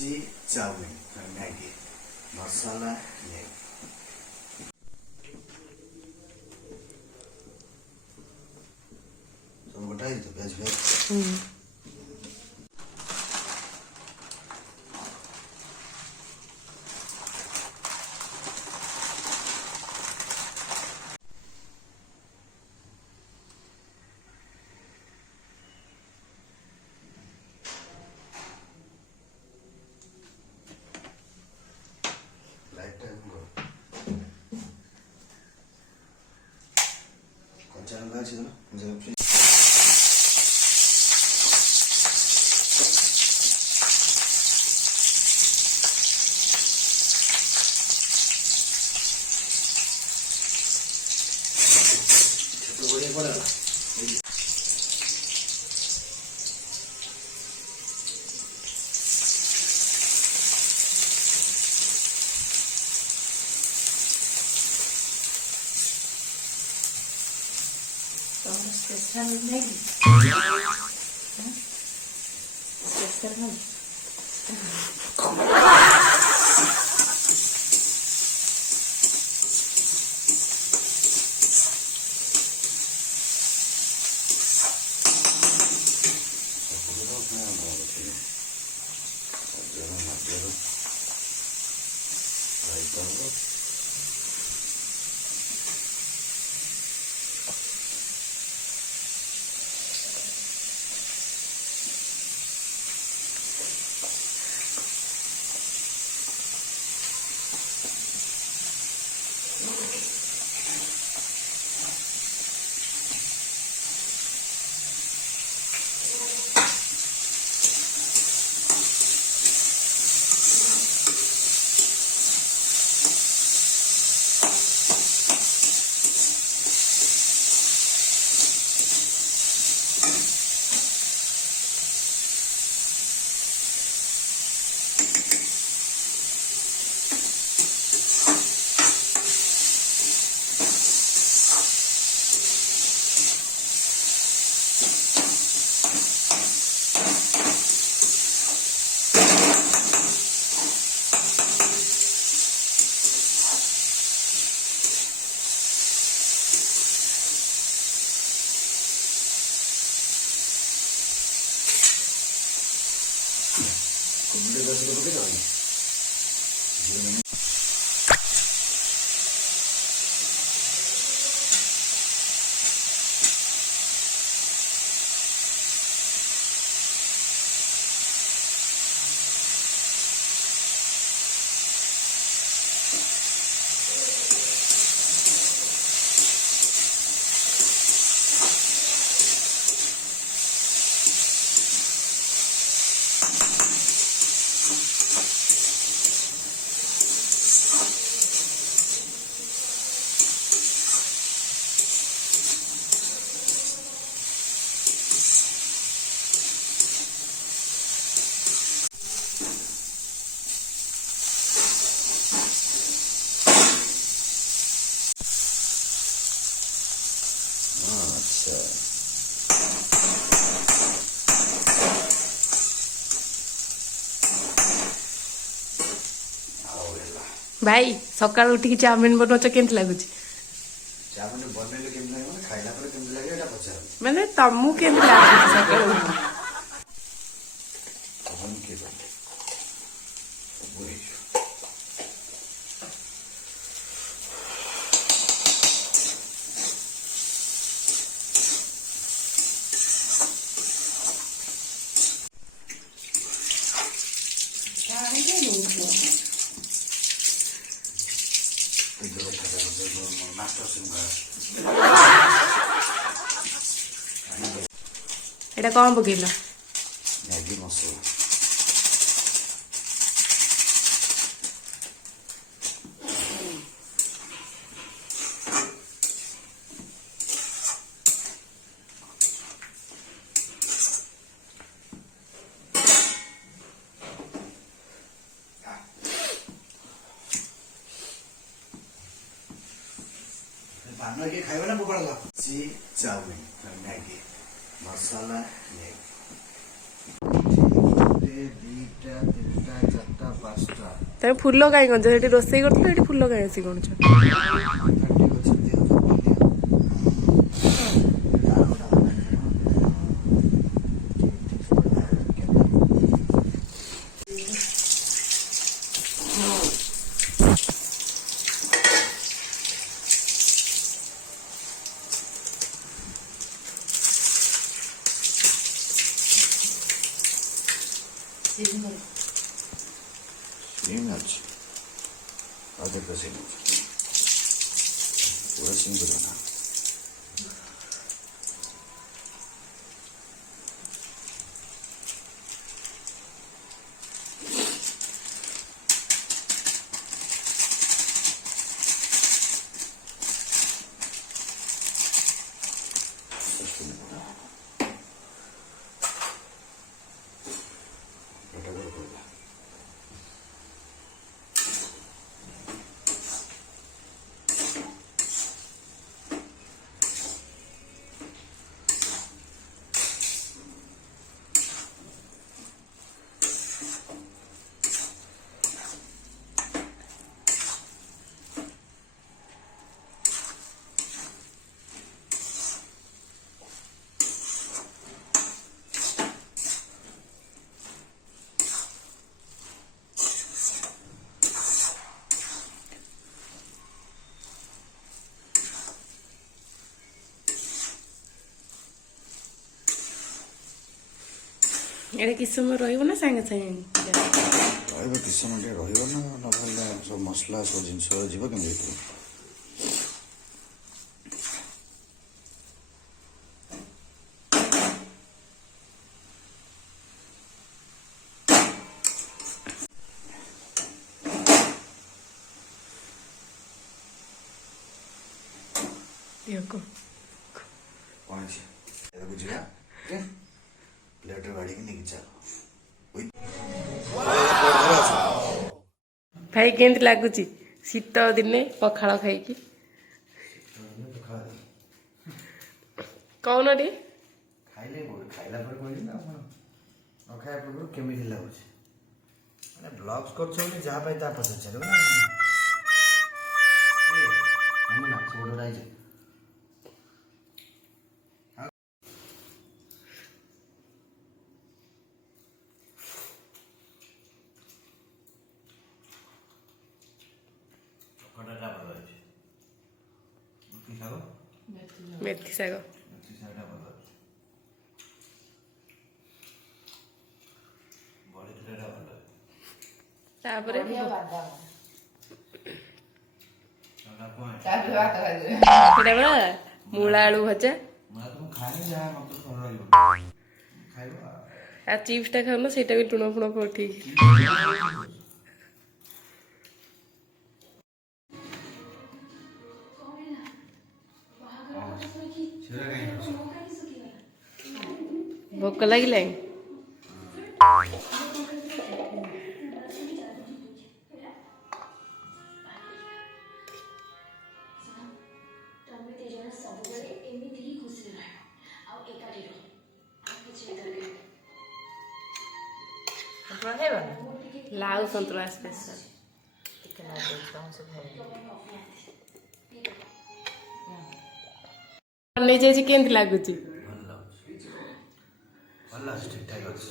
सी chowmein Maggi मसाला मैगी सब बताई तो भेज Jangan lagi tu, macam tu boleh pada lah. Spesial Maggi. Spesial Maggi. Kemudian dah sudah bekerja lagi. भाई सकाळ उठिक चाउमिन बनौछ केमती लागुଛି चाउमिन बनैले केमती लाग्यो भने खाइला ପରେ केमती लाग्यो एटा पचार माने तमु केमती लागुଛି सकाळ तमन के भन्ने बुझ्यो एटा कौन पकेला मैगी मसाला भानु के खाइबा ना पकड़ लो सी चाउमिन मैगी मसाला मैगी ଦିଟା ତିନିଟା ଚାରିଟା ପାଞ୍ଚଟା ତମେ ଫୁଲ କାଇଁ ଗଞ୍ଚ? ସେଠି ରୋଷେଇ କରୁଥିଲ, ସେଠି ଫୁଲ କାଇଁ ଆସି ଗଣୁଛ? ସିମ୍ ଅଛି ଆଉ ଦେଖ ସିମ୍ ଅଛି ପୁରା ସିମ୍ କରିବ ନା ଏଟା କରି ପଡ଼ିଲା ଏଇଟା କିଛି ସମୟ ରହିବ ନା ସାଙ୍ଗେ ସାଙ୍ଗେ? ରହିବ କିଛି ସମୟ ଟିକେ ରହିବ ନା ନହେଲେ ସବୁ ମସଲା ସବୁ ଜିନିଷ ଯିବ କେମିତି ଭିତରୁ ଦେଖ କ'ଣ ଅଛି ଏଟାକୁ ଯିବା ପ୍ଲେଟ୍ରେ ବାଡ଼ିକି ନେଇକି ଚାଲ ଭାଇ କେମିତି ଲାଗୁଛି ଶୀତ ଦିନେ ପଖାଳ ଖାଇକି? କହୁନ ଟିକେ। ଖାଇଲେ ଖାଇଲା ପରେ କହିଲି ନା ଆପଣ ନ ଖାଇବା ପୂର୍ବରୁ କେମିତି ଲାଗୁଛି ମାନେ ବ୍ଲଗ୍ସ କରୁଛ ବୋଲି ଯାହା ପାଇଁ ତାହା ପଚାରିବ ନା ସବୁଠୁ ରାଇଛି ମେଥି ଶାଗ ତାପରେ ଏଇଟା ପରା ମୂଳା ଆଳୁ ଭଜା ଆଉ ଚିପ୍ସ ଟା ଖାଉନ ସେଇଟା ବି ଲୁଣ ଫୁଣ ପଠିକି ଭୋକ ଲାଗିଲାଣି? ଲାଉ ସନ୍ତୁଳା ସ୍ପେଶାଲ ନେଇଯାଇଛି। କେମିତି ଲାଗୁଛି? ଭଲ ଲାଗୁଛି ଠିକ୍ ଠାକ୍ ଅଛି